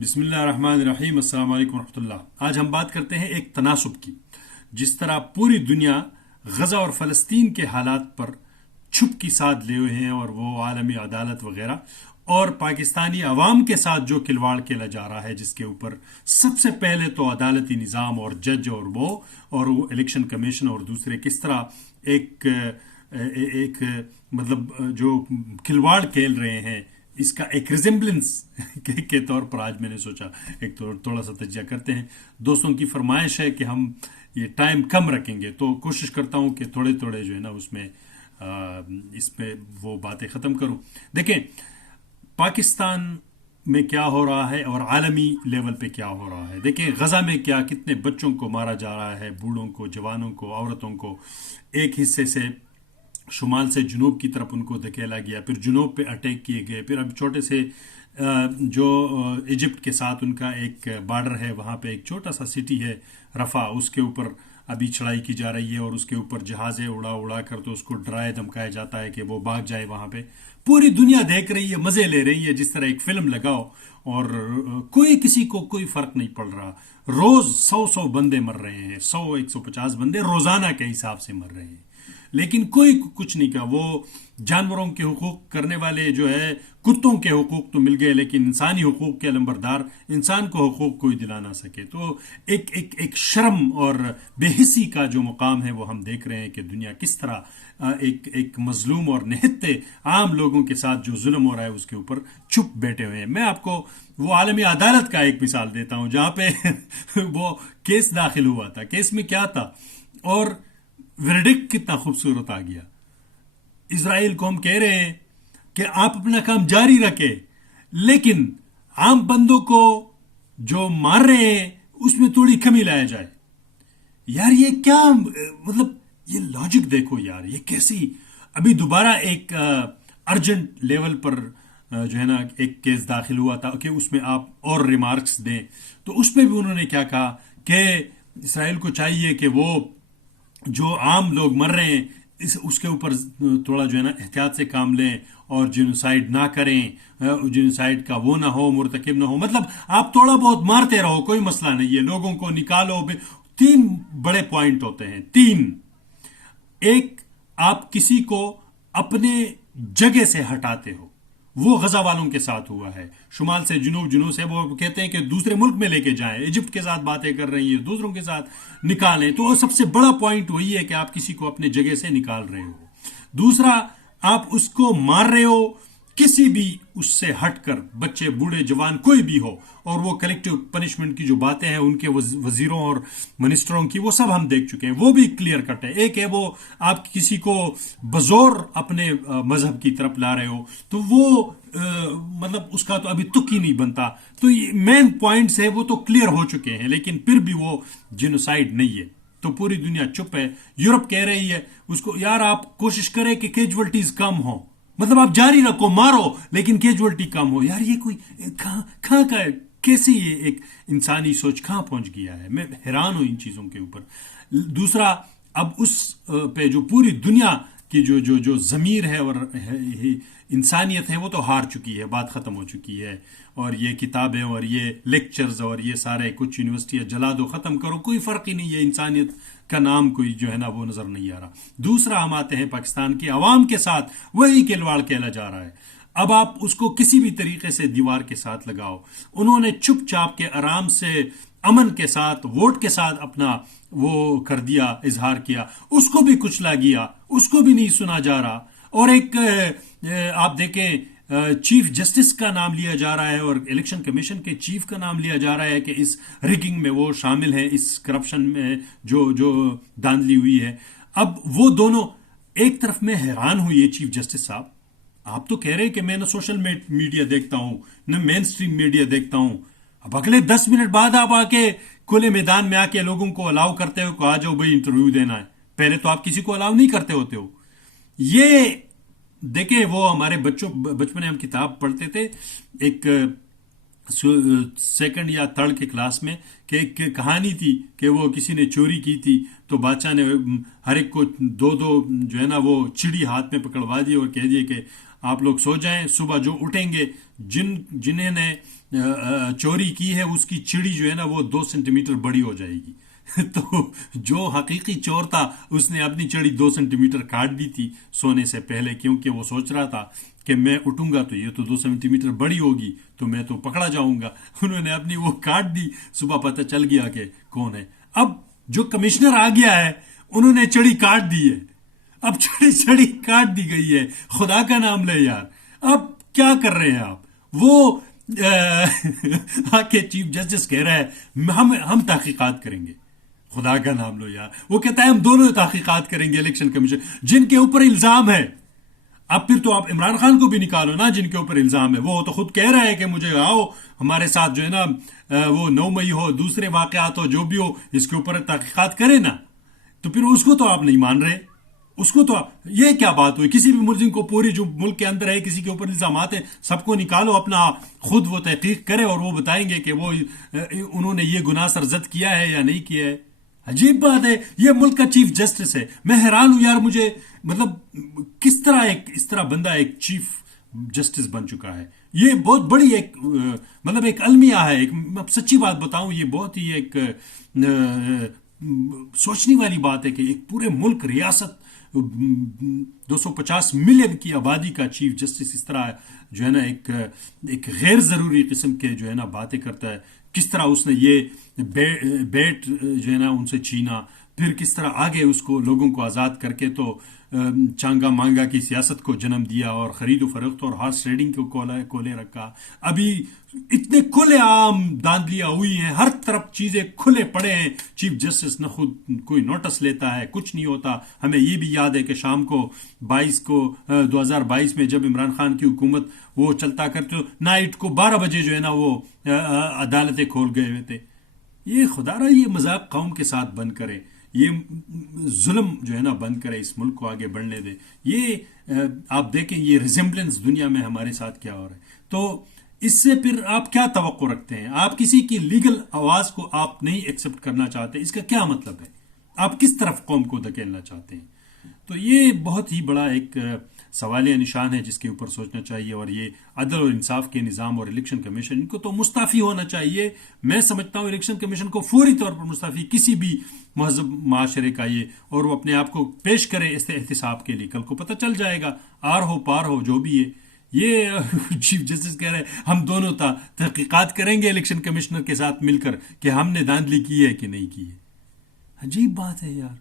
बिस्मिल्लाहिर्रहमानिर्रहीम अस्सलाम वालेकुम रहमतुल्लाह। आज हम बात करते हैं एक तनासुब की। जिस तरह पूरी दुनिया गजा और फ़लस्तीन के हालात पर छुप की साथ लिए हुए हैं और वो आलमी अदालत वगैरह, और पाकिस्तानी अवाम के साथ जो खिलवाड़ खेला जा रहा है, जिसके ऊपर सबसे पहले तो अदालती निज़ाम और जज और वो इलेक्शन कमीशन और दूसरे किस तरह एक मतलब जो खिलवाड़ खेल रहे हैं, इसका एक रिजेम्बलेंस के तौर पर आज मैंने सोचा एक थोड़ा सा तजिया करते हैं। दोस्तों की फरमाइश है कि हम ये टाइम कम रखेंगे, तो कोशिश करता हूँ कि थोड़े थोड़े जो है ना उसमें इसमें वो बातें ख़त्म करूँ। देखें, पाकिस्तान में क्या हो रहा है और आलमी लेवल पे क्या हो रहा है। देखें, गजा में क्या कितने बच्चों को मारा जा रहा है, बूढ़ों को, जवानों को, औरतों को। एक हिस्से से शुमाल से जुनूब की तरफ उनको धकेला गया, फिर जुनूब पे अटैक किए गए, फिर अब छोटे से जो इजिप्ट के साथ उनका एक बॉर्डर है, वहाँ पे एक छोटा सा सिटी है रफ़ा, उसके ऊपर अभी चढ़ाई की जा रही है और उसके ऊपर जहाज़ें उड़ा उड़ा कर तो उसको डराया धमकाया जाता है कि वो भाग जाए वहाँ पे। पूरी दुनिया देख रही है, मज़े ले रही है, जिस तरह एक फिल्म लगाओ और कोई किसी को कोई फ़र्क नहीं पड़ रहा। रोज़ 100 बंदे मर रहे हैं, 150 बंदे रोज़ाना के हिसाब से मर रहे हैं, लेकिन कोई कुछ नहीं कहा। वो जानवरों के हुकूक करने वाले जो है, कुत्तों के हुकूक तो मिल गए, लेकिन इंसानी हुकूक के अलंबरदार इंसान को हुकूक कोई दिला ना सके। तो एक शर्म और बेहिसी का जो मुकाम है वो हम देख रहे हैं कि दुनिया किस तरह एक मजलूम और निहत्ते आम लोगों के साथ जो जुल्म हो रहा है उसके ऊपर चुप बैठे हुए हैं। मैं आपको वो आलमी अदालत का एक मिसाल देता हूँ जहाँ पे वो केस दाखिल हुआ था। केस में क्या था और वर्डिक्ट कितना खूबसूरत आ गया। इजराइल को हम कह रहे हैं कि आप अपना काम जारी रखें, लेकिन आम बंदों को जो मार रहे हैं उसमें थोड़ी कमी लाया जाए। यार ये क्या मतलब, ये लॉजिक देखो यार, ये कैसी। अभी दोबारा एक अर्जेंट लेवल पर जो है ना एक केस दाखिल हुआ था कि उसमें आप और रिमार्क्स दें, तो उसमें भी उन्होंने क्या कहा कि इसराइल को चाहिए कि वो जो आम लोग मर रहे हैं उसके ऊपर थोड़ा जो है ना एहतियात से काम लें और जिनोसाइड ना करें, जिनोसाइड का वो ना हो, मुर्तकिब ना हो। मतलब आप थोड़ा बहुत मारते रहो, कोई मसला नहीं है, लोगों को निकालो। तीन बड़े पॉइंट होते हैं, तीन। एक, आप किसी को अपने जगह से हटाते हो, वो गजा वालों के साथ हुआ है। शुमाल से जुनूब, जुनूब से वो कहते हैं कि दूसरे मुल्क में लेके जाएं, इजिप्ट के साथ बातें कर रही है, दूसरों के साथ निकालें। तो सबसे बड़ा पॉइंट वही है कि आप किसी को अपने जगह से निकाल रहे हो। दूसरा, आप उसको मार रहे हो किसी भी उससे हटकर, बच्चे, बूढ़े, जवान, कोई भी हो। और वो कलेक्टिव पनिशमेंट की जो बातें हैं उनके वजीरों और मिनिस्टरों की, वो सब हम देख चुके हैं, वो भी क्लियर कट है। एक है वो आप किसी को बजोर अपने मजहब की तरफ ला रहे हो, तो वो मतलब उसका तो अभी तुक ही नहीं बनता। तो मेन पॉइंट्स है वो तो क्लियर हो चुके हैं, लेकिन फिर भी वो जिनोसाइड नहीं है, तो पूरी दुनिया चुप है। यूरोप कह रही है उसको, यार आप कोशिश करें कि कैजुअलिटीज कम हो, मतलब आप जारी रखो, मारो, लेकिन कैजुअलिटी कम हो। यार ये कोई कहाँ का है, कैसे ये एक इंसानी सोच कहाँ पहुंच गया है। मैं हैरान हूं इन चीजों के ऊपर। दूसरा, अब उस पे जो पूरी दुनिया की जो जो जो जमीर है और इंसानियत है वो तो हार चुकी है, बात खत्म हो चुकी है। और ये किताबें और ये लेक्चर्स और ये सारे कुछ यूनिवर्सिटियां जला दो, खत्म करो, कोई फर्क ही नहीं है, इंसानियत का नाम कोई जो है ना वो नजर नहीं आ रहा। दूसरा, हम आते हैं पाकिस्तान की आवाम के साथ वही खिलवाड़ खेला जा रहा है। अब आप उसको किसी भी तरीके से दीवार के साथ लगाओ। उन्होंने चुपचाप के आराम से अमन के साथ वोट के साथ अपना वो कर दिया, इजहार किया, उसको भी कुचला गया, उसको भी नहीं सुना जा रहा। और एक आप देखें, चीफ जस्टिस का नाम लिया जा रहा है और इलेक्शन कमीशन के चीफ का नाम लिया जा रहा है कि इस रिगिंग में वो शामिल है, इस करप्शन में जो जो धांधली हुई है। अब वो दोनों, एक तरफ मैं हैरान हूं, ये चीफ जस्टिस साहब, आप तो कह रहे हैं कि मैं ना सोशल मीडिया देखता हूं, न मेन स्ट्रीम मीडिया देखता हूं। अब अगले 10 मिनट बाद आप आके खुले मैदान में आके लोगों को अलाउ करते हो कि आ जाओ भाई इंटरव्यू देना है। पहले तो आप किसी को अलाउ नहीं करते होते हो। ये देखिए, वो हमारे बचपन में हम किताब पढ़ते थे, एक सेकंड या थर्ड के क्लास में, कि एक कहानी थी कि वो किसी ने चोरी की थी, तो बादशाह ने हर एक को दो दो जो है ना वो चिड़ी हाथ में पकड़वा दी और कह दिए कि आप लोग सो जाएं, सुबह जो उठेंगे जिन्हें ने चोरी की है उसकी चिड़ी जो है ना वो 2 सेंटीमीटर बड़ी हो जाएगी। तो जो हकीकी चोर था उसने अपनी चड़ी 2 सेंटीमीटर काट दी थी सोने से पहले, क्योंकि वो सोच रहा था कि मैं उठूंगा तो ये तो 2 सेंटीमीटर बड़ी होगी तो मैं तो पकड़ा जाऊंगा। उन्होंने अपनी वो काट दी, सुबह पता चल गया कि कौन है। अब जो कमिश्नर आ गया है उन्होंने चड़ी काट दी है, अब चड़ी चड़ी काट दी गई है, खुदा का नाम ले यार। अब क्या कर रहे हैं आप? वो आके चीफ जस्टिस कह रहा है हम तहकीकात करेंगे। खुदा का नाम लो यार, वो कहता है हम दोनों तहकीकात करेंगे, इलेक्शन कमीशन जिनके ऊपर इल्जाम है। अब फिर तो आप इमरान खान को भी निकालो ना जिनके ऊपर इल्जाम है। वो तो खुद कह रहा है कि मुझे आओ हमारे साथ जो है ना वो 9 मई हो, दूसरे वाकयात हो, जो भी हो, इसके ऊपर तहकीकात करे ना। तो फिर उसको तो आप नहीं मान रहे, उसको तो ये क्या बात हुई? किसी भी मुल्जिम को, पूरी जो मुल्क के अंदर है किसी के ऊपर इल्जाम है, सबको निकालो, अपना खुद वो तहकीक करे और वो बताएंगे कि वो उन्होंने ये गुनाह सरजद किया है या नहीं किया है। अजीब बात है, ये मुल्क का चीफ जस्टिस है। मैं हैरान हूं यार, मुझे मतलब किस तरह एक इस तरह बंदा एक चीफ जस्टिस बन चुका है। ये बहुत बड़ी एक मतलब एक अलमिया है। मैं सच्ची बात बताऊं, ये बहुत ही एक सोचने वाली बात है कि एक पूरे मुल्क, रियासत, 250 मिलियन की आबादी का चीफ जस्टिस इस तरह जो है ना एक गैर जरूरी किस्म के जो है ना बातें करता है। किस तरह उसने ये बेट जो है ना उनसे छीना, फिर किस तरह आगे उसको लोगों को आज़ाद करके तो चांगा मांगा की सियासत को जन्म दिया और खरीदो फरोख्त और हॉर्स ट्रेडिंग को कोले रखा। अभी इतने खुले आम धांधलियां हुई हैं, हर तरफ चीजें खुले पड़े हैं। चीफ जस्टिस न खुद कोई नोटिस लेता है, कुछ नहीं होता। हमें ये भी याद है कि शाम को 2022 में जब इमरान खान की हुकूमत वो चलता करते, नाइट को 12 बजे जो है ना वो अदालतें खोल गए हुए थे। ये खुदारा ये मजाक कौम के साथ बंद करे, ये जुल्म जो है ना बंद करे, इस मुल्क को आगे बढ़ने दे। ये आप देखें ये रिजेम्बलेंस दुनिया में हमारे साथ क्या हो रहा है। तो इससे फिर आप क्या तवक्को रखते हैं? आप किसी की लीगल आवाज को आप नहीं एक्सेप्ट करना चाहते, इसका क्या मतलब है? आप किस तरफ कौम को धकेलना चाहते हैं? तो ये बहुत ही बड़ा एक सवालिया निशान है जिसके ऊपर सोचना चाहिए। और ये अदल और इंसाफ के निज़ाम और इलेक्शन कमीशन, इनको तो मुस्ताफ़ी होना चाहिए। मैं समझता हूँ इलेक्शन कमीशन को फौरी तौर पर मुस्ताफ़ी, किसी भी महज़ब माशरे का ये, और वो अपने आप को पेश करे इस एहतिसाब के लिए। कल को पता चल जाएगा, आर हो पार हो जो भी है। ये चीफ जस्टिस कह रहे हैं हम दोनों तहकीकात करेंगे इलेक्शन कमिश्नर के साथ मिलकर कि हमने धांधली की है कि नहीं की है। अजीब बात है यार।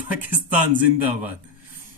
पाकिस्तान जिंदाबाद।